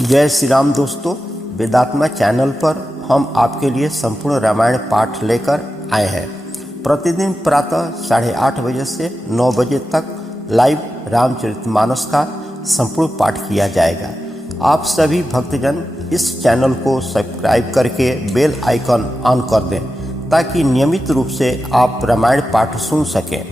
जय श्री राम दोस्तों, वेदात्मा चैनल पर हम आपके लिए संपूर्ण रामायण पाठ लेकर आए हैं। प्रतिदिन प्रातः 8:30 बजे से 9 बजे तक लाइव रामचरितमानस का संपूर्ण पाठ किया जाएगा। आप सभी भक्तजन इस चैनल को सब्सक्राइब करके बेल आइकन ऑन कर दें ताकि नियमित रूप से आप रामायण पाठ सुन सकें।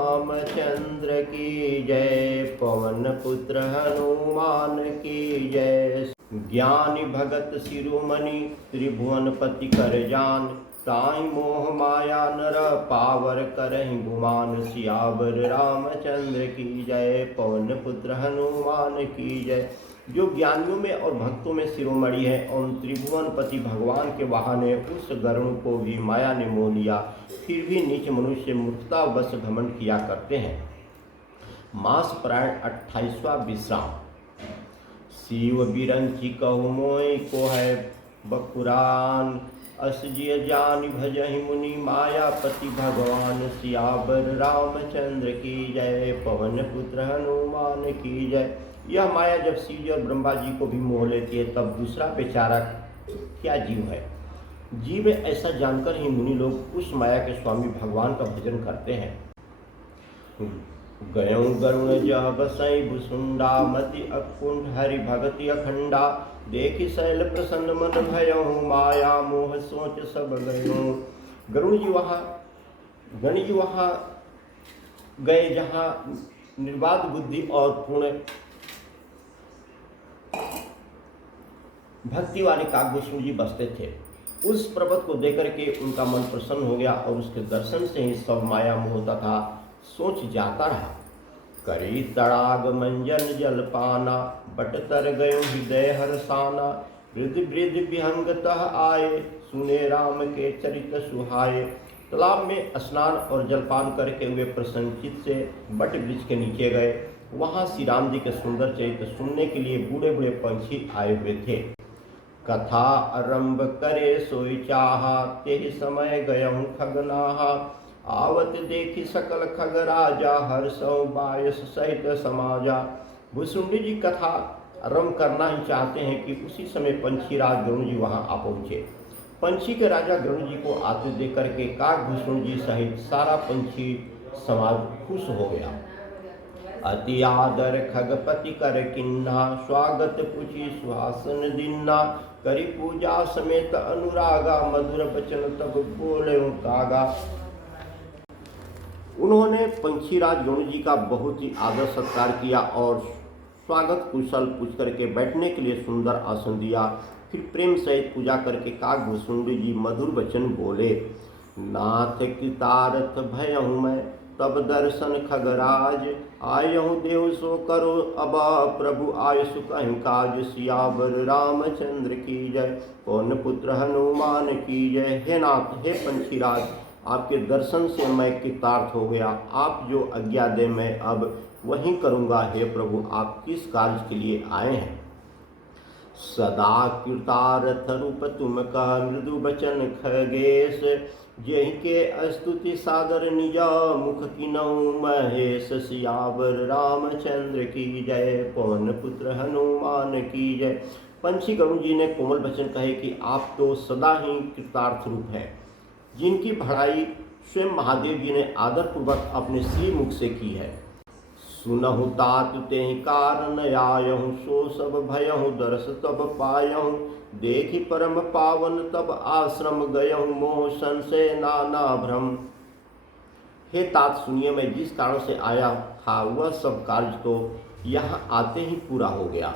रामचंद्र की जय, पवन पुत्र हनुमान की जय। ज्ञानी भगत शिरोमणि, त्रिभुवनपति कर जान। ताई मोह माया नर, पावर करहि गुमान। सियावर रामचंद्र की जय, पवन पुत्र हनुमान की जय। जो ज्ञानियों में और भक्तों में शिरोमणि है और त्रिभुवनपति भगवान के वाहन है, उस गरुण को भी माया ने मोह लिया, फिर भी नीच मनुष्य मूर्खतावश घमंड किया करते हैं। मास प्राण 28वां विश्राम। शिव बिरंची कहु मोय, को है बकुरान। असजिय जानि भजहि मुनि, मायापति भगवान। सियावर रामचंद्र की जय, पवन पुत्र हनुमान की जय। यह माया जब शिव जी और ब्रह्मा जी को भी मोह लेती है, तब दूसरा बेचारा क्या जीव है। जीव ऐसा जानकर ही मुनि लोग उस माया के स्वामी भगवान का भजन करते हैं। गयौ गरुण जह बसई भुसुंडा, मति अकुंठ हरि भगति अखंडा। देखि शैल प्रसन्न मन भयउ, माया मोह सोच सब गयो। गरुण जी वहाँ गए जहाँ निर्बाध बुद्धि और पूर्ण भक्ति वाले काकभूषण जी बसते थे। उस पर्वत को देख करके उनका मन प्रसन्न हो गया और उसके दर्शन से ही सब माया मोह तथा सोच जाता रहा। करी तड़ाग मंजन जल पाना, बट तर गयो हृदय हरसाना। वृद्ध वृद्ध विहंगतः आए, सुने राम के चरित सुहाए। तालाब में स्नान और जलपान करके वे प्रसन्नचित से बट वृक्ष के नीचे गए। वहाँ श्री राम जी के सुंदर चरित्र सुनने के लिए बूढ़े बूढ़े पंछी आए हुए थे। कथा आरंभ करे सोई चाहा, तेहि समय गयहु खगनाहा। आवत देखी सकल खग राजा, हर्षौ बायस सहित समाजा। भुसुंडी जी कथा आरंभ करना ही चाहते हैं कि उसी समय पंछी राज गरुण जी वहां आ पहुंचे। पंछी के राजा गरुण जी को आते देख करके काकभूषण जी सहित सारा पंछी समाज खुश हो गया। अति आदर खगपति कर किन्ना, स्वागत पूछी सुहासन दिन्ना। करी पूजा समेत अनुरागा, मधुर बचन तब बोले कागा। उन्होंने पंछीराज गरुण जी का बहुत ही आदर सत्कार किया और स्वागत कुशल पूछ करके बैठने के लिए सुंदर आसन दिया। फिर प्रेम सहित पूजा करके काकभूषण जी मधुर वचन बोले। नाथ कृतार्थ भयहु मैं, तब दर्शन खगराज। आयहु देव सो करो अब, प्रभु आय सुकहि काज। सियावर रामचंद्र की जय, पवन पुत्र हनुमान की जय। हे नाथ, हे पंछीराज, आपके दर्शन से मैं कृतार्थ हो गया। आप जो आज्ञा दे मैं अब वही करूँगा। हे प्रभु, आप किस कार्य के लिए आए हैं। सदा कृतार्थ रूप तुम कह, मृदु बचन खगेश। जहि के स्तुति सादर निजा, मुख किनऊ महेश। सियावर रामचंद्र की जय, पवन पुत्र हनुमान की जय। पंछी गरुण जी ने कोमल वचन कहे कि आप तो सदा ही कृतार्थ रूप हैं, जिनकी भड़ाई स्वयं महादेव जी ने आदरपूर्वक अपने श्री मुख से की है। सुनहु तात तेहि कारण आयहु, सो सब भयहु दर्श तब पायहु। देखि परम पावन तब आश्रम गयहु, मोह संशय नाना भ्रम। हे तात, सुनिए, मैं जिस कारण से आया था वह सब कार्य तो यहाँ आते ही पूरा हो गया।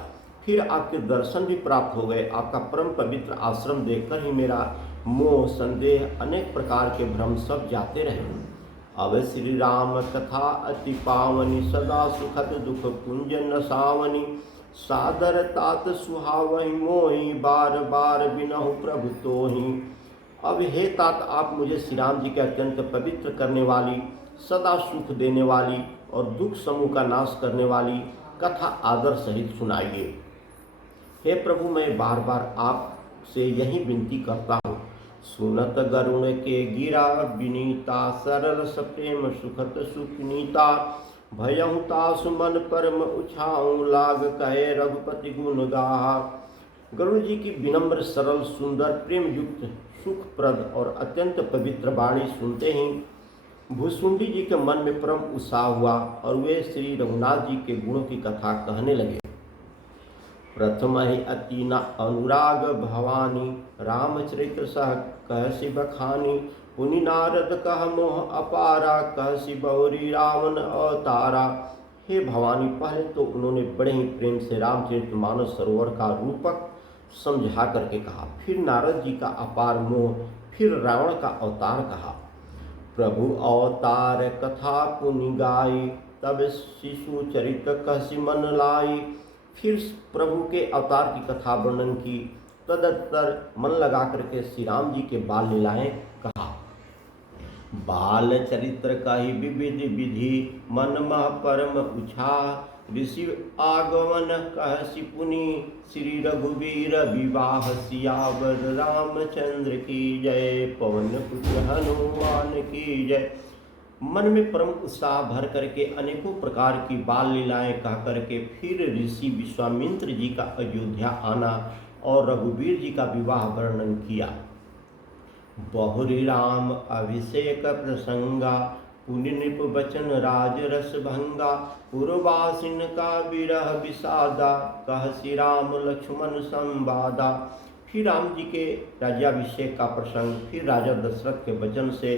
फिर आपके दर्शन भी प्राप्त हो गए। आपका परम पवित्र आश्रम देखकर ही मेरा मोह संदेह अनेक प्रकार के भ्रम सब जाते रहे। अब श्री राम कथा अति पावनी, सदा सुखद दुख कुंज नसावनी। सादर तात सुहावहि मोहि, बार बार बिनहु प्रभु तोहि। अब हे तात, आप मुझे श्री राम जी के अत्यंत पवित्र करने वाली, सदा सुख देने वाली और दुख समूह का नाश करने वाली कथा आदर सहित सुनाइए। हे प्रभु, मैं बार बार आपसे यही विनती करता हूँ। सुनत गरुण के गिरा विनीता, सरल सप्रेम सुखत सुखनीता। भयहु तासु मन परम उछाऊं, लाग कहे रघुपति गुण गाहा। गरुड़ जी की विनम्र, सरल, सुंदर, प्रेम युक्त, सुखप्रद और अत्यंत पवित्र वाणी सुनते ही भुसुंडी जी के मन में परम उत्साह हुआ और वे श्री रघुनाथ जी के गुणों की कथा कहने लगे। प्रथम ही अति न अनुराग भवानी, रामचरित्र सह कहसी बखानी। पुनि नारद कह मोह अपारा, कहसी बौरी रावण अवतारा। हे भवानी, पहले तो उन्होंने बड़े ही प्रेम से रामचरितमानस सरोवर का रूपक समझा करके कहा, फिर नारद जी का अपार मोह, फिर रावण का अवतार कहा। प्रभु अवतार कथा पुनि गाई, तब शिशु चरित कहसी मन लाई। फिर प्रभु के अवतार की कथा वर्णन की, तदंतर मन लगा करके श्री राम जी के बाल लीलाएं कहा। बाल चरित्र कही विविध विधि, मन मह परम उछा। ऋषि आगमन कहसी पुनि, श्री रघुवीर विवाह। सियावर रामचंद्र की जय, पवन पुत्र हनुमान की जय। मन में परम उत्साह भर करके अनेकों प्रकार की बाल लीलाएं कह करके फिर ऋषि विश्वामित्र जी का अयोध्या आना और रघुवीर जी का विवाह वर्णन किया। बहुरी राम अभिषेक प्रसंगा, पुनि नृप बचन राज रस भंगा। पूर्वासिन का विरह विषादा, कहसी राम लक्ष्मण संवादा। फिर राम जी के राज्याभिषेक का प्रसंग, फिर राजा दशरथ के वचन से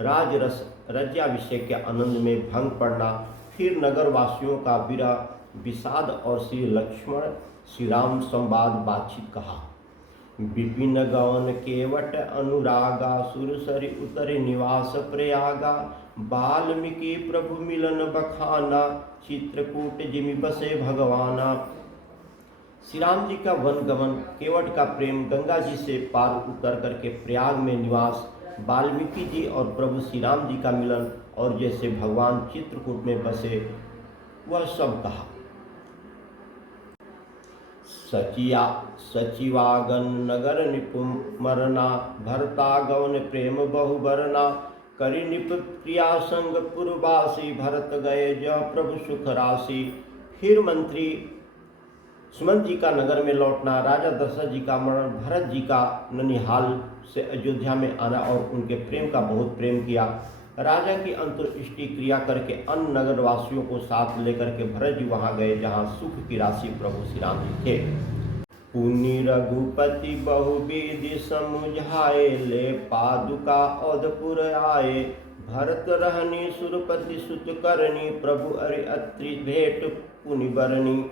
राजरस राज्याभिषेक के आनंद में भंग पड़ना, फिर नगर वासियों का विरह विषाद और श्री लक्ष्मण श्री राम संवाद बातचीत कहा। विपिन गवन केवट अनुरागा, सुरसरि उतरे निवास प्रयागा। वाल्मीकि प्रभु मिलन बखाना, चित्रकूट जिमि बसे भगवाना। श्री राम जी का वन गमन, केवट का प्रेम, गंगा जी से पार उतर करके प्रयाग में निवास, वाल्मीकि जी और प्रभु श्री राम जी का मिलन और जैसे भगवान चित्रकूट में बसे, वह सब कहा। सचिवागन नगर निपुम मरना, भरता गवन प्रेम बहु बरना। करि निप प्रिया संग पुरवासी, भरत गए जह प्रभु सुख राशि। फिर मंत्री सुमंत जी का नगर में लौटना, राजा दशरथ जी का मरण, भरत जी का ननिहाल से अयोध्या में आना और उनके प्रेम का बहुत प्रेम किया। राजा की अंतर्दृष्टि क्रिया करके अन्य नगरवासियों को साथ लेकर के भरत जी वहां गए जहां सुख की राशि प्रभु श्री राम जी थे। पुनि रघुपति बहुविधि समुझाए, ले पादुका औधपुर आए। भरत रहनी सुरपति सुत करनी, प्रभु अरि अत्रि भेंट पुनि बरनी।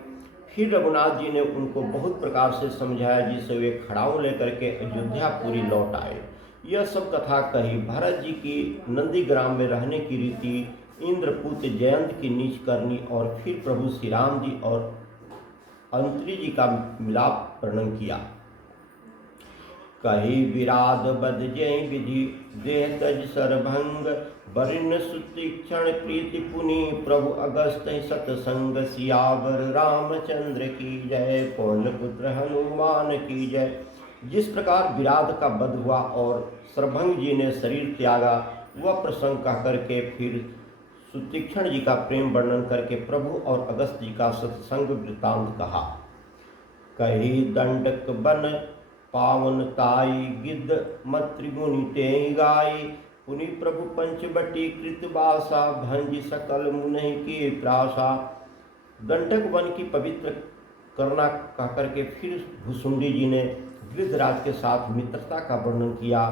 फिर रघुनाथ जी ने उनको बहुत प्रकार से समझाया जिससे वे खड़ाऊ लेकर के अयोध्यापुरी लौट आए। यह सब कथा कही। भरत जी की नंदीग्राम में रहने की रीति, इंद्रपुत्र जयंत की नीच करनी और फिर प्रभु श्री राम जी और अंतरी जी का मिलाप वर्णन किया। कही विराध बद जय विधि, देह तज सरभंग। वरिण सुतीक्षण प्रीति पुनि, प्रभु अगस्त सतसंग। सियावर रामचंद्र की जय, पवन पुत्र हनुमान की जय। जिस प्रकार विराध का वध हुआ और सरभंग जी ने शरीर त्यागा, वह प्रसंग कह करके फिर सुतीक्षण जी का प्रेम वर्णन करके प्रभु और अगस्त जी का सत्संग वृत्तांत कहा। कही दंडक बन पावन ताई, गिद्ध मत्रिमुनि ते गाई। पुनि प्रभु पंचवटी कृतवासा, भंज सकल मुनि की त्रासा। दंडक वन की पवित्र करना कह करके फिर भुसुंडी जी ने गिरिधराज के साथ मित्रता का वर्णन किया।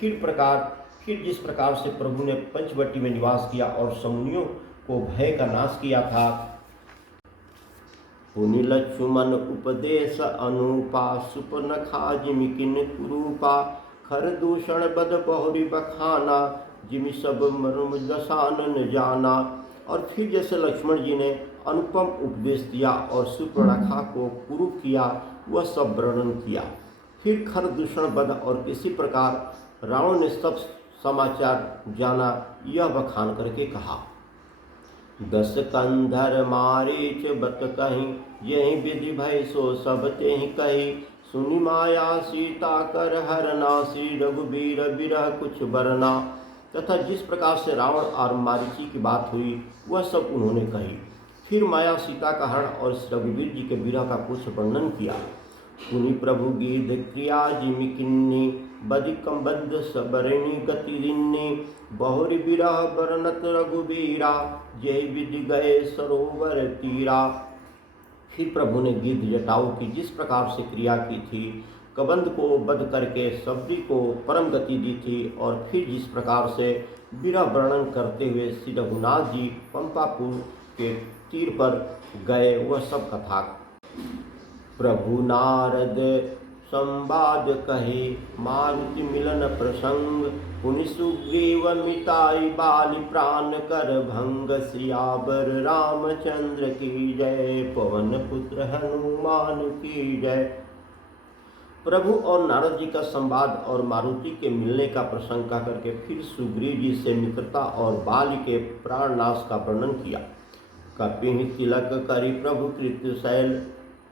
फिर जिस प्रकार से प्रभु ने पंचवटी में निवास किया और समुनियों को भय का नाश किया था। पुनि लक्ष्मण उपदेश अनुपा, सुपनखा जिमि किन कुरूपा। खर दूषण बद बहुरी बखाना, जिमि सब मर्म दशानन जाना। और फिर जैसे लक्ष्मण जी ने अनुपम उपदेश दिया और सुपर्णखा को कुरूप किया, वह सब वर्णन किया। फिर खर दूषण बद और किसी प्रकार रावण ने सब समाचार जाना, यह बखान करके कहा। दस कंधर मारीच बत कहीं, यही विधि भय सो सब तेहि कही। सुनि माया सीता कर हरना, श्री रघुबीर बिरह कुछ बरना। तथा जिस प्रकार से रावण और मारीची की बात हुई वह सब उन्होंने कही। फिर माया सीता का हरण और रघुवीर जी के विरह का कुछ वर्णन किया। पुनि प्रभु गीत क्रिया जिमि किन्नी बदिकम बद्ध सबरणी गति दिन्नी बहुरी विरह बरनत रघुबीरा जय विधि गए सरोवर तीरा। फिर प्रभु ने गीत जटाऊ की जिस प्रकार से क्रिया की थी, कबंध को बध करके सबरी को परम गति दी थी, और फिर जिस प्रकार से विरह वर्णन करते हुए श्री रघुनाथ जी पंपापुर के तीर पर गए वह सब कथा। प्रभु नारद संवाद कहे मारुति मिलन प्रसंग पुनि सुग्रीव मिताई बाली प्राण कर भंग सियावर रामचंद्र की जय पवन पुत्र हनुमान की जय। प्रभु और नारद जी का संवाद और मारुति के मिलने का प्रसंग कह करके फिर सुग्रीव जी से मित्रता और बाली के प्राणनाश का वर्णन किया। कपिहि तिलक करि प्रभु कृत शैल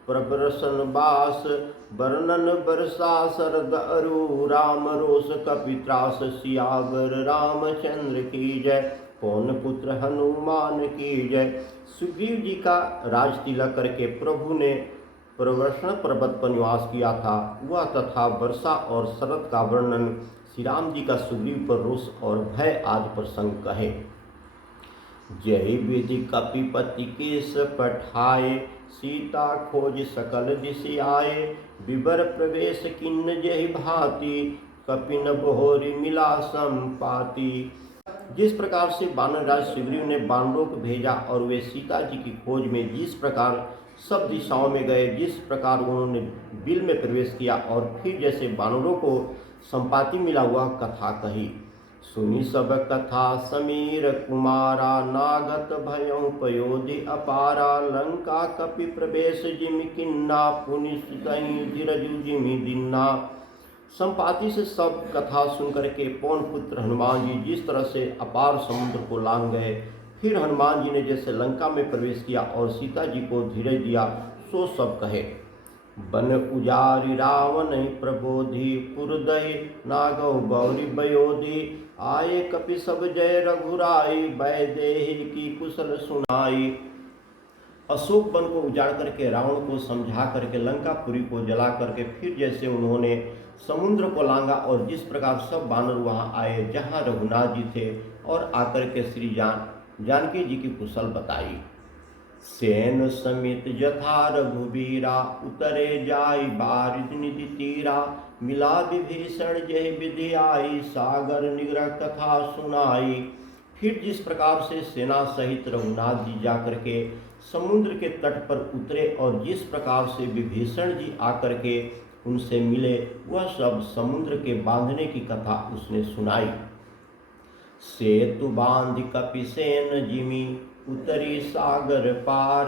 प्रबरसन बास वर्णन बरसा शरद अरु राम रोष कपित्रास सियावर रामचंद्र की जय पवन पुत्र हनुमान की जय। सुग्रीव जी का राज तिलक करके प्रभु ने प्रवर्षण पर्वत पर निवास किया था वह तथा वर्षा और शरद का वर्णन श्री राम जी का सुग्रीव पर रोष और भय आदि प्रसंग कहे। जय विधि कपिपति केश पठाए सीता खोज सकल दिश आए विवर प्रवेश किन्न जय भांति कपिन बहोरी मिला संपाति। जिस प्रकार से वानरराज सुग्रीव ने वानरों को भेजा और वे सीता जी की खोज में जिस प्रकार सब दिशाओं में गए, जिस प्रकार उन्होंने बिल में प्रवेश किया और फिर जैसे वानरों को संपाति मिला हुआ कथा कही। सुनी सब कथा समीर कुमारा नागत भयों पयोधि अपारा लंका कपि प्रवेश जिमि किन्ना पुनि सुतहि धीरजु जिमि दिन्ना। संपाति से सब कथा सुनकर के पवन पुत्र हनुमान जी जिस तरह से अपार समुद्र को लांग गए, फिर हनुमान जी ने जैसे लंका में प्रवेश किया और सीता जी को धीरज दिया, सो सब कहे। बन उजारि रावण प्रबोधि पुरदय नागौ गौरी बयोधि आए कपि सब जय रघुराई वैदेही की कुशल सुनाई। अशोक वन को उजाड़ करके रावण को समझा करके लंकापुरी को जला करके फिर जैसे उन्होंने समुद्र को लांगा और जिस प्रकार सब वानर वहां आए जहां रघुनाथ जी थे और आकर के श्री जानकी जी की कुशल बताई। सेन समित जथा रघुबीरा उतरे जाई बारिद निधि तीरा मिला विभीषण जय विधि आई सागर निग्रह कथा सुनाई। फिर जिस प्रकार से सेना सहित रघुनाथ जी जाकर के समुद्र के तट पर उतरे और जिस प्रकार से विभीषण जी आकर के उनसे मिले वह सब समुद्र के बांधने की कथा उसने सुनाई। सेतु बांध कपिसेन जिमी उतरी सागर पार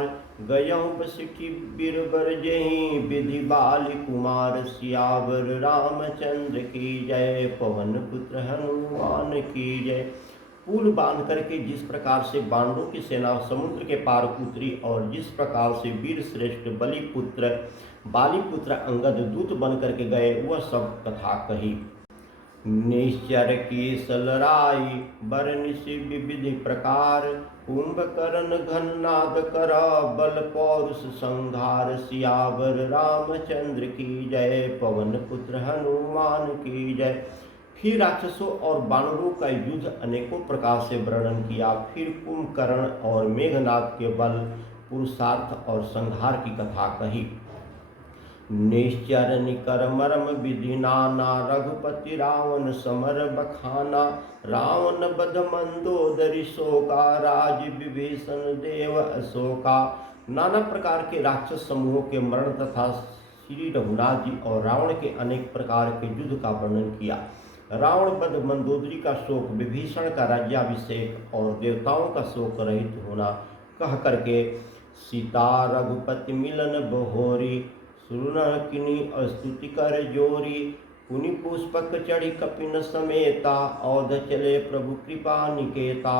गयौ बसिठी बिरबर जही विधि बाली कुमार सियावर रामचंद्र की जय पवन पुत्र हनुमान की जय। पुल बांध करके जिस प्रकार से वानरों की सेना समुद्र के पार उतरी और जिस प्रकार से वीर श्रेष्ठ बाली पुत्र अंगद दूत बन करके गए वह सब कथा कही। निश्चर की सलराई बरनिश विविधि प्रकार कुंभकर्ण घननाद कर बल पौरुष संहार सियावर रामचंद्र की जय पवन पुत्र हनुमान की जय। फिर राक्षसों और वानरों का युद्ध अनेकों प्रकार से वर्णन किया। फिर कुंभकर्ण और मेघनाद के बल पुरुषार्थ और संहार की कथा कही। निश्चर निकर मरम विधि नाना रघुपति रावण समर बखाना रावण बध मंदोदरी शोका राज विभीषण देव अशोका। नाना प्रकार के राक्षस समूहों के मरण तथा श्री रघुनाथ जी और रावण के अनेक प्रकार के युद्ध का वर्णन किया। रावण बध मंदोदरी का शोक, विभीषण का राज्याभिषेक और देवताओं का शोक रहित होना कह करके सीता रघुपति मिलन बहोरी सुरन किनी स्तुति कर जोरी पुनि पुष्पक चढ़ी कपिन समेता औध चले प्रभु कृपा निकेता।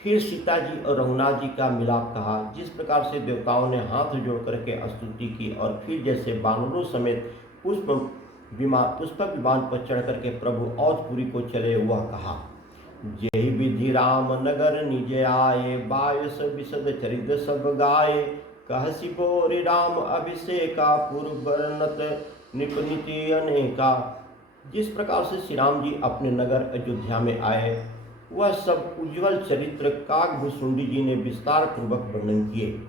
फिर सीता जी और रघुनाथ जी का मिलाप कहा। जिस प्रकार से देवताओं ने हाथ जोड़ करके स्तुति की और फिर जैसे वानरों समेत पुष्प पुष्पक विमान पर चढ़ करके प्रभु अवधपुरी को चले। वह कहा, जय विधि राम नगर निज आए, बायस विशद चरित सब गाये, कहसी बोरे राम अभिषेका, पूर्व वर्णत निपनीति अनेका। जिस प्रकार से श्री राम जी अपने नगर अयोध्या में आए, वह सब उज्जवल चरित्र काकभूषुंडी जी ने विस्तार पूर्वक वर्णन किए।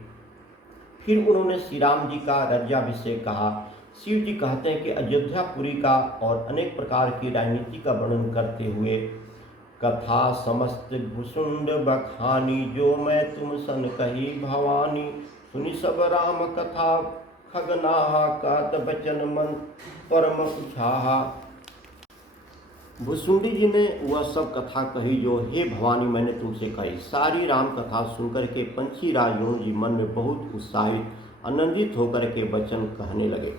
फिर उन्होंने श्री राम जी का राज्याभिषेक कहा। शिव जी कहते हैं कि अयोध्यापुरी का और अनेक प्रकार की राजनीति का वर्णन करते हुए, कथा समस्त भूषुंड बखानी, जो मैं तुम सन कही भवानी, सुनी सब राम कथा खगनाहा, कहत बचन मन परम उछाहा। भूसुंडी जी ने वह सब कथा कही जो हे भवानी मैंने तुमसे कही। सारी राम कथा सुनकर के पंछी राज योन जी मन में बहुत उत्साहित आनंदित होकर के वचन कहने लगे।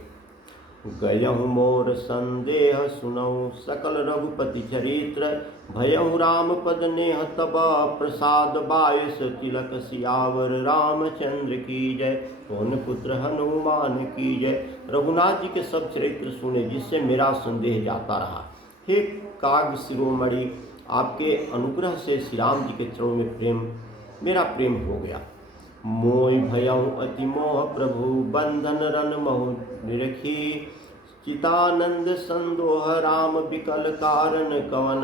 गयहु मोर संदेह सुनऊ, सकल रघुपति चरित्र, भयहु राम पद नेह तब प्रसाद, बायस तिलक सियावर रामचंद्र की जय, पवन पुत्र हनुमान की जय। रघुनाथ जी के सब चरित्र सुने जिससे मेरा संदेह जाता रहा। हे काग शिरोमणि, आपके अनुग्रह से श्री राम जी के चरणों में मेरा प्रेम हो गया। मोहि भयहु अति मोह प्रभु, बंधन रन महु निरखी, चितानंद संदोह राम विकल कारण कवन।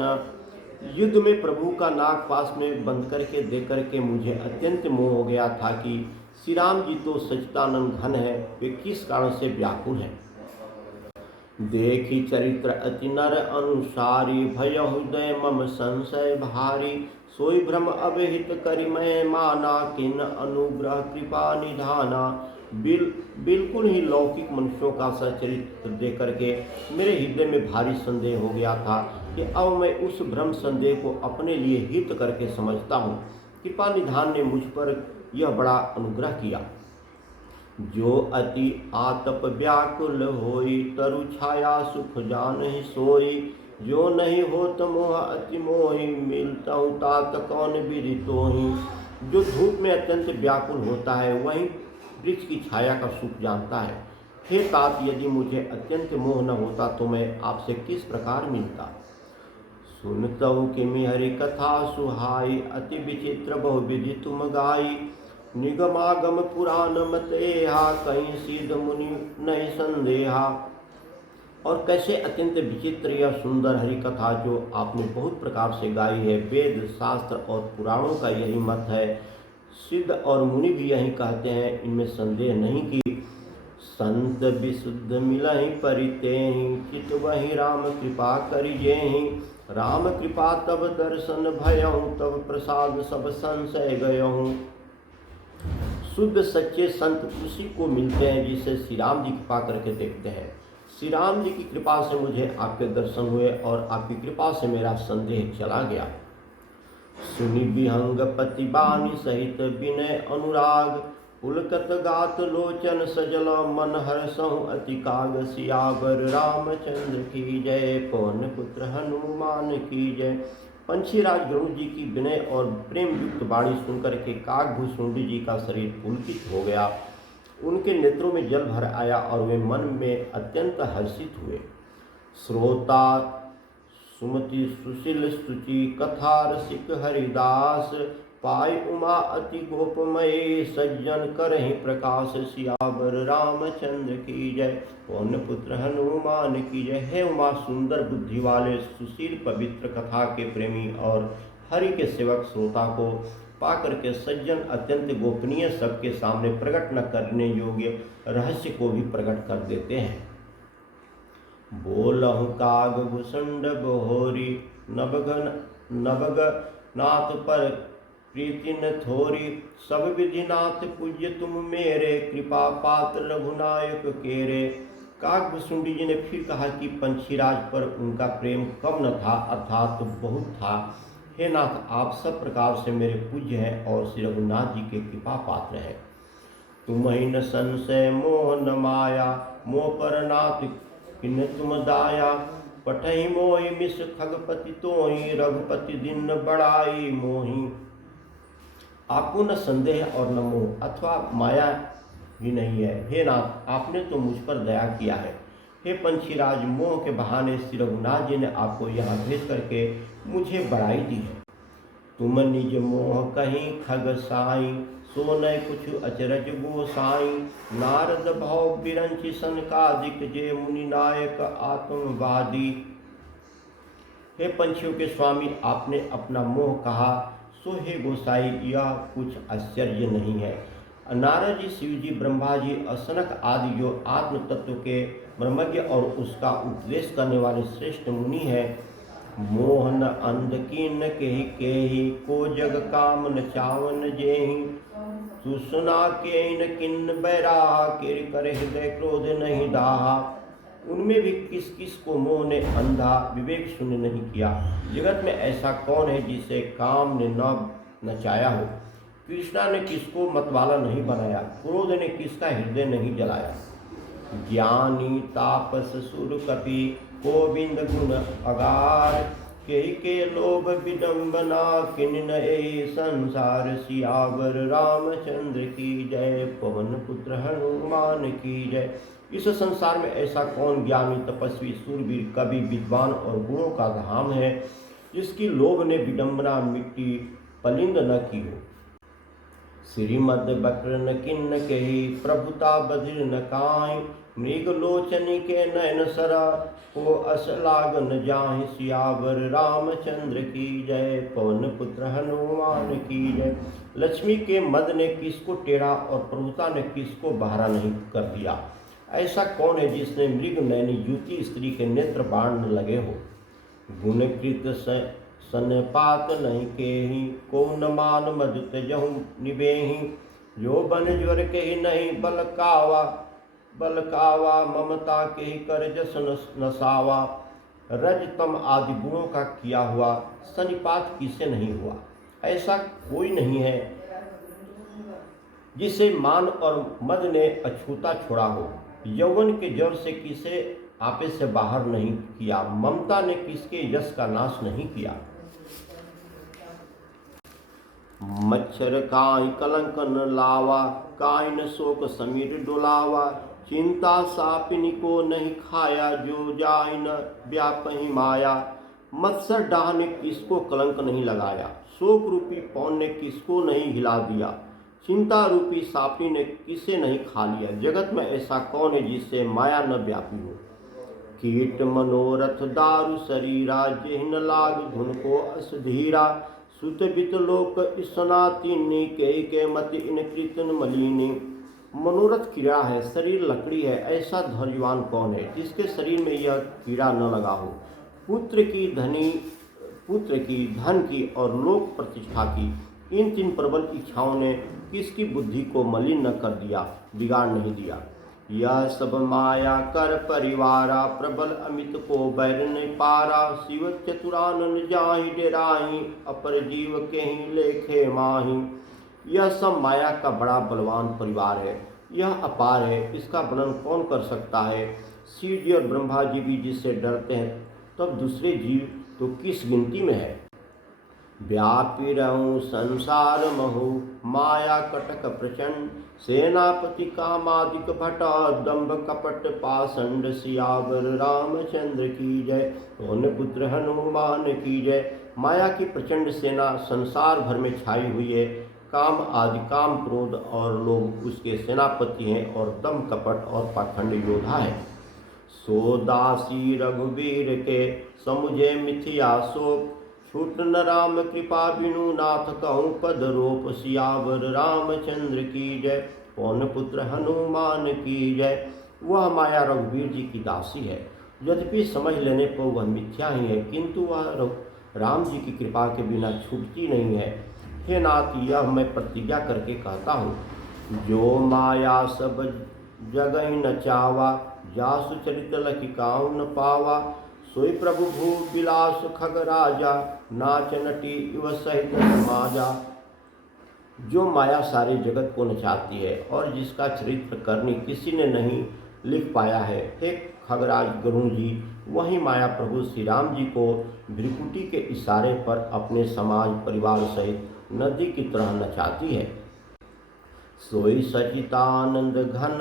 युद्ध में प्रभु का नाग पास में बंद करके देख करके मुझे अत्यंत मोह हो गया था कि श्री राम जी तो सच्चिदानंद घन है, वे किस कारण से व्याकुल हैं। देखी चरित्र अति नर अनुसारी, भय हृदय मम संशय भारी, सोई भ्रम अभिहित करि मैं माना, किन अनुग्रह कृपा निधाना। बिल्कुल ही लौकिक मनुष्यों का सचरित्र देख करके मेरे हृदय में भारी संदेह हो गया था कि अब मैं उस भ्रम संदेह को अपने लिए हित करके समझता हूँ। कृपा निधान ने मुझ पर यह बड़ा अनुग्रह किया। जो अति आतप व्याकुल होई, तरु छाया सुख जानहि सोई, जो नहीं होत मोह अति मोहि, मिलता हूँ तात कौन विधि तोहि। जो धूप में अत्यंत व्याकुल होता है वही वृक्ष की छाया का सुख जानता है। हे तात, यदि मुझे अत्यंत मोह न होता तो मैं आपसे किस प्रकार मिलता। सुनतहु किमि हरि कथा सुहाई, अति विचित्र बहुविधि तुम गाई, निगमागम पुराण मतेहा, कहीं सिद्ध मुनि नहीं संदेहा। और कैसे अत्यंत विचित्र या सुंदर हरि कथा जो आपने बहुत प्रकार से गाई है। वेद शास्त्र और पुराणों का यही मत है, सिद्ध और मुनि भी यही कहते हैं, इनमें संदेह नहीं कि संत विशुद्ध मिलहि परितेहि, चित वही राम कृपा करिजेहि। राम कृपा तब दर्शन भयहु, तब प्रसाद सब संशय गयहु। शुद्ध सच्चे संत उसी को मिलते हैं जिसे श्री राम जी कृपा करके देखते हैं। श्री राम जी की कृपा से मुझे आपके दर्शन हुए और आपकी कृपा से मेरा संदेह चला गया। सुनि विहंग पति बानी सहित विनय अनुराग, पुलकत गात लोचन सजल मन हर्षहु अति काग, सियावर रामचंद्र की जय, पवन पुत्र हनुमान की जय। पंछी राज गरुड़ जी की विनय और प्रेम युक्त वाणी सुनकर के काकभूषुंडी जी का शरीर पुलकित हो गया। उनके नेत्रों में जल भर आया और वे मन में अत्यंत हर्षित हुए। श्रोता सुमति सुशील सुचि, कथा रसिक हरिदास, पाई उमा अति गोपमयी, सज्जन करहि प्रकाश, सियावर रामचंद्र की जय, पवन पुत्र हनुमान की जय। हे उमा, सुंदर बुद्धि वाले सुशील पवित्र कथा के प्रेमी और हरि के सेवक श्रोता को पाकर के सज्जन अत्यंत गोपनीय सबके सामने प्रकट न करने योग्य रहस्य को भी प्रकट कर देते हैं। बोलहु काग भूषुंड बहोरी, नभग नाथ पर प्रीति न थोरी, सब विधि नाथ पूज्य तुम मेरे, कृपा पात्र रघुनायक केरे। काकभूषुंडी जी ने फिर कहा कि पंछीराज पर उनका प्रेम कम न था, अर्थात बहुत था। हे नाथ, आप सब प्रकार से मेरे पूज्य हैं और श्री रघुनाथ जी के कृपा पात्र हैं। तुम ही न संशय मोह न माया, मोह पर नाथ किन तुम दाया, पठहि मोहि मिस खगपति तोहि, रघुपति दिन बड़ाई मोहि। आपको न संदेह और न मोह अथवा माया भी नहीं है। हे नाथ, आपने तो मुझ पर दया किया है। हे पंछीराज, मोह के बहाने श्री रघुनाथ जी ने आपको यहाँ भेज करके मुझे बड़ाई दी है। तुम निज मोह कहीं खग साई, सो न कुछ अचरज गोसाई। नारद भाव बिरंचि सनकादिक, जे मुनि नायक आत्मवादी। हे पंछियों के स्वामी, आपने अपना मोह कहा, सो हे गोसाई यह कुछ आश्चर्य नहीं है। नारद जी, शिव जी, ब्रह्मा जी, असनक आदि जो आत्म तत्व के ब्रह्मज्ञ और उसका उपदेश करने वाले श्रेष्ठ मुनि है, मोहन अंध कीन केहि केहि, को जग काम न चावन जेहि। तू सुना के न किन्न बैराहा, किर कर हृदय क्रोध नहीं दाहा। उनमें भी किस किस को मोह ने अंधा विवेक शून्य नहीं किया। जगत में ऐसा कौन है जिसे काम ने न नचाया हो। कृष्णा ने किसको मतवाला नहीं बनाया, क्रोध ने किसका हृदय नहीं जलाया। ज्ञानी तापस सुर कपि, गोविंद गुण अगार। के लोभ विडम्बना, किन नए संसार। सियावर रामचंद्र की जय, पवन पुत्र हनुमान की जय। इस संसार में ऐसा कौन ज्ञानी तपस्वी सूरवीर कवि विद्वान और गुणों का धाम है, जिसकी लोभ ने विडम्बना मिट्टी पलिंद न की हो। श्रीमद बक्र न किन्न कही, प्रभुता बधिर न काई। मृग लोचनी के नयन सरा, को अस लाग न जाहि। सियावर रामचंद्र की जय, पवन पुत्र हनुमान की जय। लक्ष्मी के मद ने किसको टेढ़ा और प्रभुता ने किसको बहरा नहीं कर दिया। ऐसा कौन है जिसने मृग नयनी युति स्त्री के नेत्र बाण न लगे हो। गुणकृत सनपात नहीं केहि, को न मान मद त्यजहु निबेहि। जो बन ज्वर केहि नहीं बलकावा, बलकावा ममता केहि कर जस नसावा। रज तम आदि गुणों का किया हुआ सनिपात किसे नहीं हुआ। ऐसा कोई नहीं है जिसे मान और मद ने अछूता छोड़ा हो। यौवन के ज्वर से किसे आपे से बाहर नहीं किया। ममता ने किसके यश का नाश नहीं किया। मच्छर काई कलंक न लावा, काई न शोक समीर डोलावा। चिंता सापिनी को नहीं खाया, जो जाय न व्यापहि माया। मत्सर डाह ने किसको कलंक नहीं लगाया, शोक रूपी पौन ने किसको नहीं हिला दिया। चिंता रूपी सापी ने किसे नहीं खा लिया। जगत में ऐसा कौन है जिससे माया न व्यापी हो। कीट मनोरथ दारु शरीरा, जेहि न लाग धुन को अस धीरा। सुत बित लोक स्नातिनी, के मति इन कृतन मलिनी। मनोरथ कीड़ा है, शरीर लकड़ी है, ऐसा धैर्यवान कौन है जिसके शरीर में यह कीड़ा न लगा हो। पुत्र की, धन की और लोक प्रतिष्ठा की, इन तीन प्रबल इच्छाओं ने किसकी बुद्धि को मलिन न कर दिया, बिगाड़ नहीं दिया। यह सब माया कर परिवारा, प्रबल अमित को बैर न पारा। शिव चतुरानन जाहि डेराहि, अपर जीव केहि लेखे माहि। यह सब माया का बड़ा बलवान परिवार है, यह अपार है, इसका वर्णन कौन कर सकता है। शिव जी और ब्रह्मा जी भी जिससे डरते हैं, तब दूसरे जीव तो किस गिनती में है। व्यापी रहूं संसार महु, माया कटक प्रचंड। सेनापति कामादिक भटा, दंभ कपट पाषंड। सियावर रामचंद्र की जय, पवन पुत्र हनुमान की जय। माया की प्रचंड सेना संसार भर में छाई हुई है। काम आदि, काम क्रोध और लोग उसके सेनापति हैं, और दम कपट और पाखंड योद्धा है। सो दासी रघुवीर के, समुझे मिथिया शोक। छूट न राम कृपा बिनु, नाथ कहूँ पद रोप। सियावर रामचंद्र की जय, पवन पुत्र हनुमान की जय। वह माया रघुवीर जी की दासी है, यद्यपि समझ लेने पर वह मिथ्या ही है, किंतु वह राम जी की कृपा के बिना छूटती नहीं है। हे नाथ, यह मैं प्रतिज्ञा करके कहता हूँ, जो माया सब जगह न चावा। जासु चरित लखि काहू न पावा। सोई प्रभु भू विलास खग राजा, नाच नटी युव सहित समाजा। जो माया सारे जगत को नचाती है और जिसका चरित्र करनी किसी ने नहीं लिख पाया है, हे खगराज गरुण जी, वही माया प्रभु श्री राम जी को भ्रिकुटी के इशारे पर अपने समाज परिवार सहित नदी की तरह नचाती है। सोई सचितानंद घन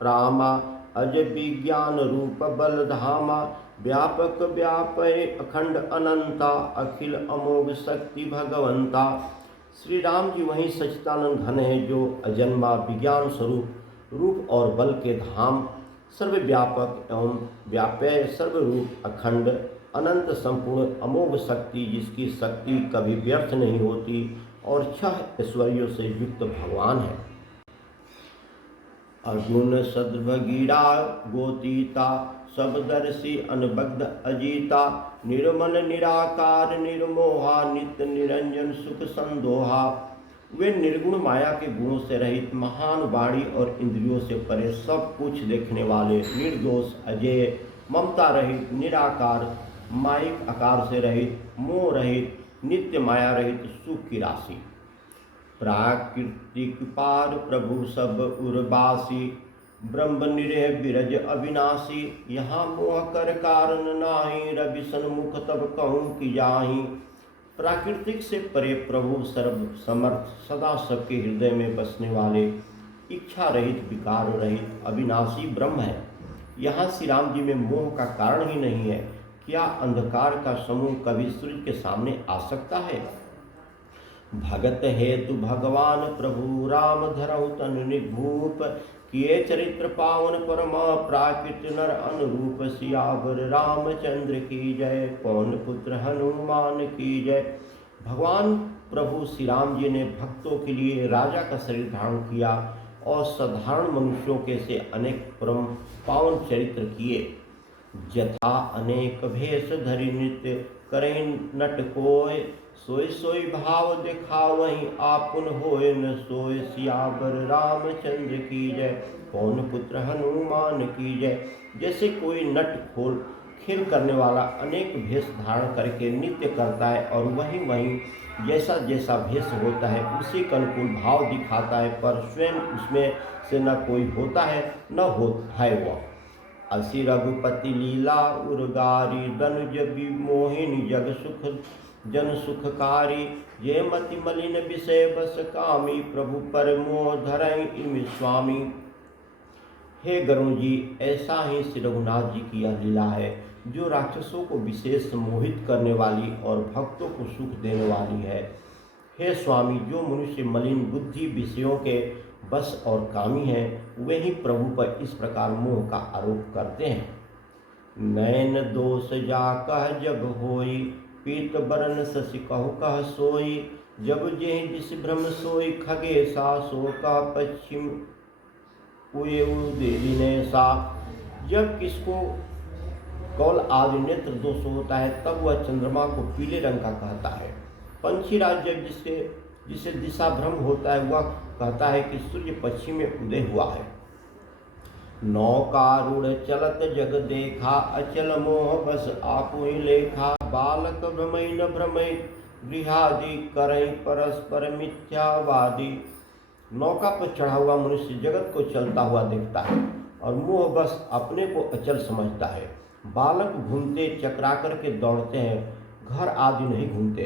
रामा, अज विज्ञान रूप बल धामा, व्यापक व्यापय अखंड अनंता, अखिल अमोघ शक्ति भगवंता। श्री राम जी वही सच्चिदानंद घन है जो अजन्मा विज्ञान स्वरूप रूप और बल के धाम, सर्वव्यापक एवं व्याप्य सर्वरूप अखंड अनंत संपूर्ण अमोघ शक्ति, जिसकी शक्ति कभी व्यर्थ नहीं होती और छह ऐश्वर्यों से युक्त भगवान है। अर्जुन सद्भगीरा गोतीता, सबदर्शी अनबद्ध अजीता, निर्मल निराकार निर्मोहा, नित्य निरंजन सुख संदोहा। वे निर्गुण माया के गुणों से रहित, महान वाणी और इंद्रियों से परे, सब कुछ देखने वाले, निर्दोष अजेय, ममता रहित, निराकार, माइक आकार से रहित, मोह रहित, नित्य माया रहित, सुख की राशि। प्राकृतिक पार प्रभु सब उर्वासी, ब्रह्म निरह विरज अविनाशी। यहाँ मोह कर कारण नाही, रवि सन्मुख तब कहूँ कि जाहि। प्राकृतिक से परे प्रभु सर्व समर्थ, सदा सबके हृदय में बसने वाले, इच्छा रहित, विकार रहित, अविनाशी ब्रह्म है। यहाँ श्री राम जी में मोह का कारण ही नहीं है। क्या अंधकार का समूह कभी सूर्य के सामने आ सकता है? भगत हेतु भगवान प्रभु राम धरऊ तन निभूप, किए चरित्र पावन परमा, प्राकृत नर अनुरूप। सियावर रामचंद्र की जय, पवन पुत्र हनुमान की जय। भगवान प्रभु श्री राम जी ने भक्तों के लिए राजा का शरीर धारण किया और साधारण मनुष्यों के से अनेक परम पावन चरित्र किए। जथा अनेक भेष धरि नृत्य, करें नट कोय, सोय सोय भाव दिखावहि, आपुन होय न सोय। सियावर रामचंद्र की जय, पवन पुत्र हनुमान की जय। जैसे कोई नट खोल खेल करने वाला अनेक भेष धारण करके नृत्य करता है और वहीं जैसा जैसा भेष होता है उसी के अनुकूल भाव दिखाता है, पर स्वयं उसमें से न कोई होता है न होता है वह। असि रघुपति लीला उर्गारी, दनुज विमोहिनी जग सुख जन सुखकारी। ये मति मलिन विषय बस कामी, प्रभु पर मोह धरई इम स्वामी। हे गरुण जी, ऐसा ही श्री रघुनाथ जी की यह लीला है जो राक्षसों को विशेष मोहित करने वाली और भक्तों को सुख देने वाली है। हे स्वामी, जो मनुष्य मलिन बुद्धि विषयों के बस और कामी हैं, वे ही प्रभु पर इस प्रकार मोह का आरोप करते हैं। नैन दोष जा कह जब होई, पीत बरन शशि कहु कह सोई। जब जे जिस भ्रम सोई, खगेशा सो का पश्चिम सा। जब किसको कौल आदि नेत्र दोष होता है तब वह चंद्रमा को पीले रंग का कहता है। पंछी राज जब जिसे दिशा भ्रम होता है वह कहता है कि सूर्य पश्चिम में उदय हुआ है। नौकारूढ़ चलत जग देखा, अचल मोह बस आपु ही लेखा। बालक भ्रमई न भ्रमई, गृहादि करई परस्पर मिथ्यावादी। नौका पर चढ़ा हुआ मनुष्य जगत को चलता हुआ देखता है और मोह बस अपने को अचल समझता है। बालक घूमते चकरा कर के दौड़ते हैं, घर आदि नहीं घूमते,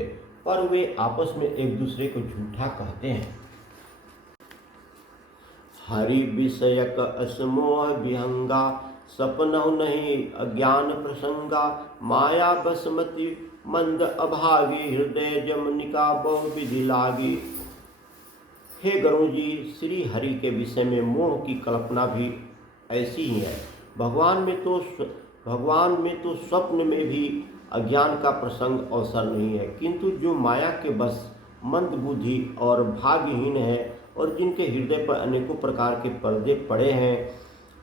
पर वे आपस में एक दूसरे को झूठा कहते हैं। हरि विषयक असमोह विहंगा, सपनहु नहीं अज्ञान प्रसंगा। माया बसमति मंद अभागी, हृदय जमनिका बहु विधि लागी। हे गरुण जी, श्री हरि के विषय में मोह की कल्पना भी ऐसी ही है। भगवान में तो स्वप्न में भी अज्ञान का प्रसंग अवसर नहीं है, किंतु जो माया के बस मंद बुद्धि और भाग्यहीन है और जिनके हृदय पर अनेकों प्रकार के पर्दे पड़े हैं,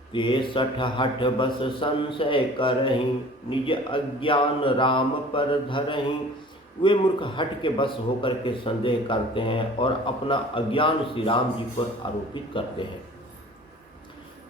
ते सठ हठ बस संशय करहीं, निज अज्ञान राम पर धरहीं। वे मूर्ख हट के बस होकर के संदेह करते हैं और अपना अज्ञान श्री राम जी पर आरोपित करते हैं।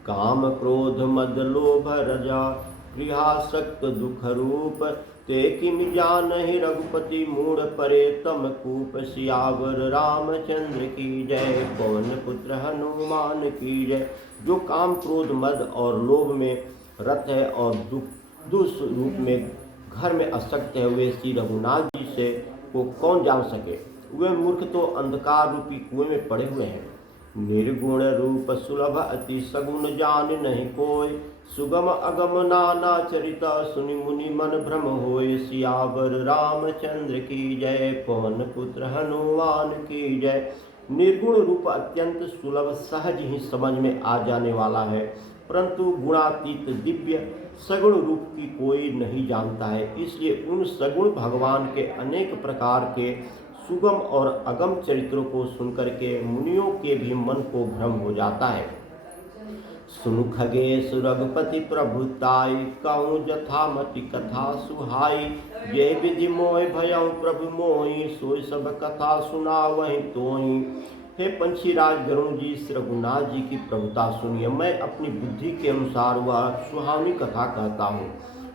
काम क्रोध मद लोभ रजा, गृहासक्त दुख रूप। ते किम जानहि रघुपति मूढ़ परे तम कूप। सियावर रामचंद्र की जय, पवन पुत्र हनुमान की जय। जो काम क्रोध मद और लोभ में रत है और दुष्ट रूप में घर में असक्त है, वे श्री रघुनाथ जी से को कौन जान सके। वे मूर्ख तो अंधकार रूपी कुएं में पड़े हुए हैं। निर्गुण रूप सुलभ अति सगुण जान नहीं कोय, सुगम अगम नाना चरित सुनि मुनि मन भ्रम होय। सियावर रामचंद्र की जय, पवन पुत्र हनुमान की जय। निर्गुण रूप अत्यंत सुलभ सहज ही समझ में आ जाने वाला है, परंतु गुणातीत दिव्य सगुण रूप की कोई नहीं जानता है। इसलिए उन सगुण भगवान के अनेक प्रकार के सुगम और अगम चरित्रों को सुनकर के मुनियों के भी मन को भ्रम हो जाता है। सुनु खगेश रघुपति प्रभुताई, कहूँ जथामति कथा सुहाई। जय विधि मोय भयउ प्रभु मोहि, सोई सब कथा सुना वहीं तोहि। हे पंछीराज गरुण जी, श्री रघुनाथ जी की प्रभुता सुनिए। मैं अपनी बुद्धि के अनुसार वह सुहावनी कथा कहता हूँ।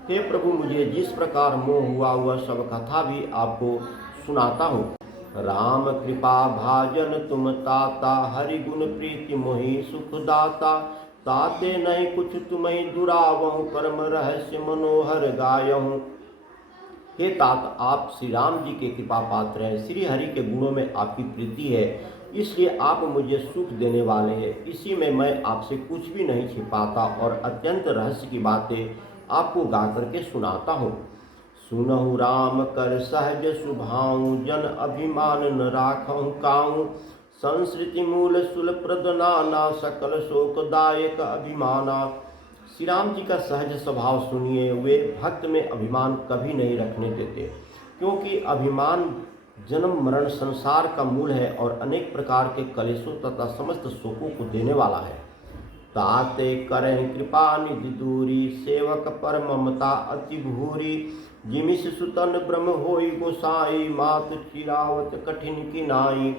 हे प्रभु, मुझे जिस प्रकार मोह हुआ वह सब कथा भी आपको सुनाता हूँ। राम कृपा भाजन तुम ताता, हरि गुण प्रीति मोहि सुख दाता। ताते नहीं कुछ तुम्हें दुरावहु, परम रहस्य मनोहर गायहूँ। हे तात, आप श्री राम जी के कृपा पात्र हैं। श्री हरि के गुणों में आपकी प्रीति है, इसलिए आप मुझे सुख देने वाले हैं। इसी में मैं आपसे कुछ भी नहीं छिपाता और अत्यंत रहस्य की बातें आपको गा करके सुनाता हूँ। सुनहु राम कर सहज सुभाऊं, जन अभिमान न राखऊं काऊं। संस्कृति मूल सुल प्रद नाना, सकल शोकदायक अभिमाना। श्री राम जी का सहज स्वभाव सुनिए। वे भक्त में अभिमान कभी नहीं रखने देते, क्योंकि अभिमान जन्म मरण संसार का मूल है और अनेक प्रकार के कलेशों तथा समस्त शोकों को देने वाला है। ताते करें कृपा निधि दूरी, सेवक पर ममता अति भूरी। जिमिष सुतन ब्रह्म होई गोसाई, मात चिरावत कठिन की नाई।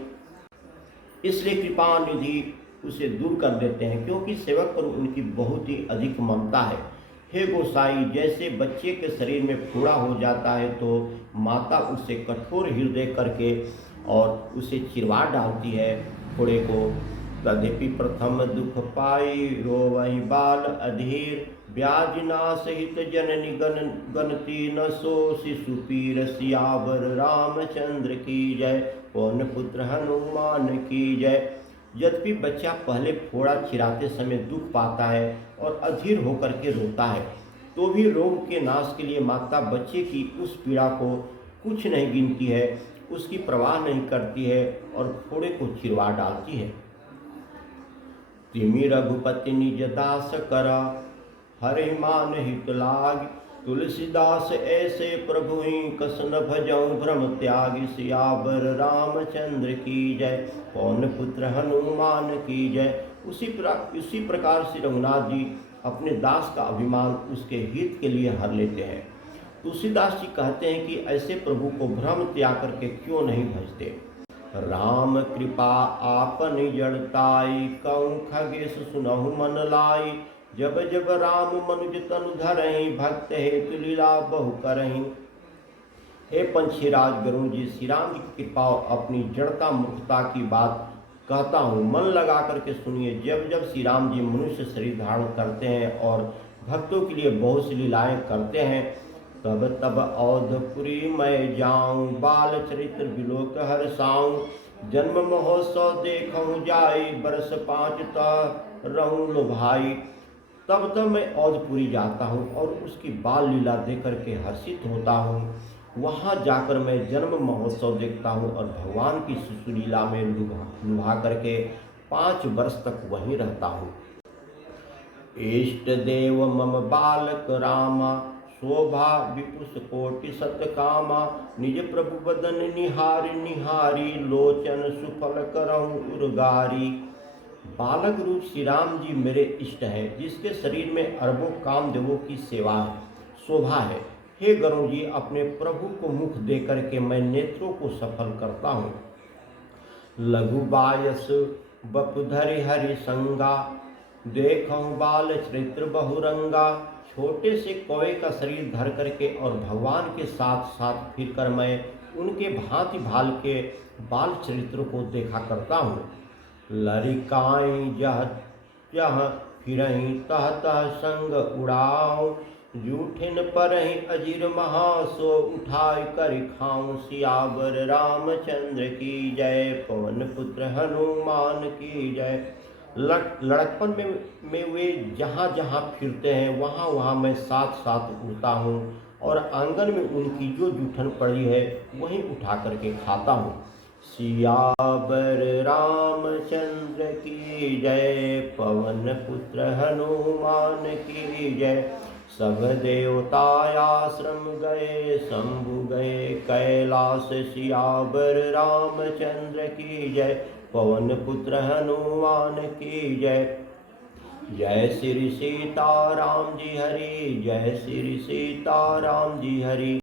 इसलिए कृपा निधि उसे दूर कर देते हैं, क्योंकि सेवक पर उनकी बहुत ही अधिक ममता है। हे गोसाई, जैसे बच्चे के शरीर में फोड़ा हो जाता है तो माता उसे कठोर हृदय करके और उसे चिरवा डालती है फोड़े को। तद्यपि प्रथम दुख पाई, रोवहि बाल अधीर। ब्याज ना सहित जननी गणती, न सो शिशु पीर। सियावर रामचंद्र की जय, पवन पुत्र हनुमान की जय। यद्यपि बच्चा पहले फोड़ा चिराते समय दुख पाता है और अधीर होकर के रोता है, तो भी रोग के नाश के लिए माता बच्चे की उस पीड़ा को कुछ नहीं गिनती है, उसकी परवाह नहीं करती है और फोड़े को चिरवा डालती है। तिमि रघुपति निज दास करा, हरि मान हित लाग। तुलसीदास ऐसे प्रभु ही, कसन भजऊं भ्रम त्याग। सियावर रामचंद्र की जय, पवन पुत्र हनुमान की जय। उसी प्रकार श्री रघुनाथ जी अपने दास का अभिमान उसके हित के लिए हर लेते हैं। तुलसीदास जी कहते हैं कि ऐसे प्रभु को भ्रम त्याग करके क्यों नहीं भजते। राम कृपा आपन जड़ताई, कहूँ खगेश सुनहु मन लाई। जब जब राम मनुज तनु धरहि, भक्त हेतु लीला बहु करहि। हे पंछीराज गरुण जी, श्री राम जी की कृपा और अपनी जड़ता मूर्खता की बात कहता हूँ, मन लगा करके सुनिए। जब जब श्री राम जी मनुष्य शरीर धारण करते हैं और भक्तों के लिए बहुत सी लीलाएं करते हैं, तब तब अवधपुरी मैं जाऊं। बाल चरित्र विलोक हर्षाऊं। जन्म महोत्सव देखूं जाई, बरस 5 तह रहूं लो भाई। तब मैं अवधपुरी जाता हूँ और उसकी बाल लीला देख करके हर्षित होता हूँ। वहाँ जाकर मैं जन्म महोत्सव देखता हूँ और भगवान की शिशु लीला में लुभा करके 5 वर्ष तक वहीं रहता हूँ। इष्ट देव मम बालक रामा, शोभा विपुष कोटि सतकामा। निज प्रभु बदन निहारी निहारी, लोचन सुफल करऊं उर्गारी। बालक रूप श्री राम जी मेरे इष्ट हैं, जिसके शरीर में अरबों कामदेवों की सेवा है, शोभा है। हे गरुण जी, अपने प्रभु को मुख दे करके मैं नेत्रों को सफल करता हूँ। लघु बायस बपुधरि हरि संगा, देखऊं बाल चरित्र बहुरंगा। छोटे से कौवे का शरीर धर करके और भगवान के साथ साथ फिर कर मैं उनके भांति भाल के बाल चरित्र को देखा करता हूँ। लरिकाई जह जह फिरहीं तह तह संग उड़ाऊं, जूठिन परहि अजीर महासो उठाय कर खाऊं। सियावर रामचंद्र की जय, पवन पुत्र हनुमान की जय। लड़कपन में वे जहाँ जहाँ फिरते हैं वहाँ वहाँ मैं साथ साथ उड़ता हूँ और आंगन में उनकी जो जूठन पड़ी है वहीं उठा करके खाता हूँ। सियावर रामचंद्र की जय, पवन पुत्र हनुमान की जय। सब देवता आश्रम गए, शंभु गए कैलाश। सियावर रामचंद्र की जय, पवन पुत्र हनुमान की जय। जय श्री सीताराम जी हरि, जय श्री सीताराम जी हरि।